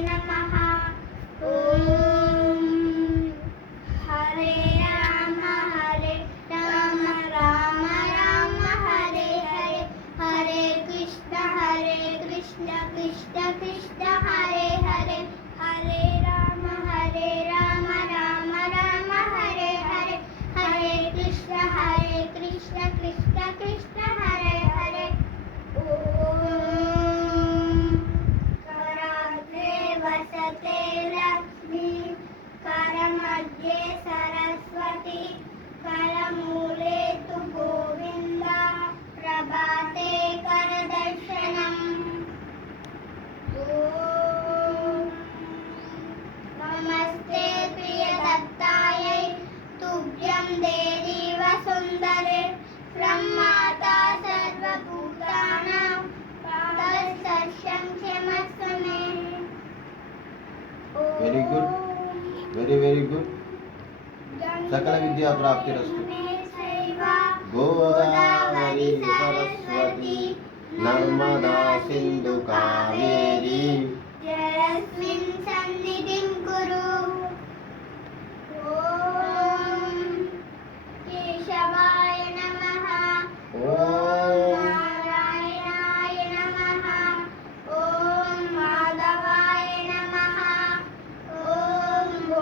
नमः। ॐ हरे राम राम राम हरे हरे, हरे कृष्ण कृष्ण कृष्ण हरे हरे, हरे राम राम राम हरे हरे, हरे कृष्ण कृष्ण कृष्ण हरे हरे। ॐ कराग्रे वसते लक्ष्मी, करमध्ये सरस्वती, करमूले तु गोविन्द, प्रभाते करदर्शनम्। ॐ नमस्ते प्रियदत्तायै, तुभ्यं देवी वसुन्धरे, ब्रह्माता सर्वभूतानां, तत्सत्यं क्षमस्व मे। Very good, very good. सकल विद्या प्राप्तिरस्तु। गोदावरी सरस्वती नर्मदा सिंधु कावेरी जलस्मिन् सन्निधिं कुरु। ॐ केशवाय नमः। ॐ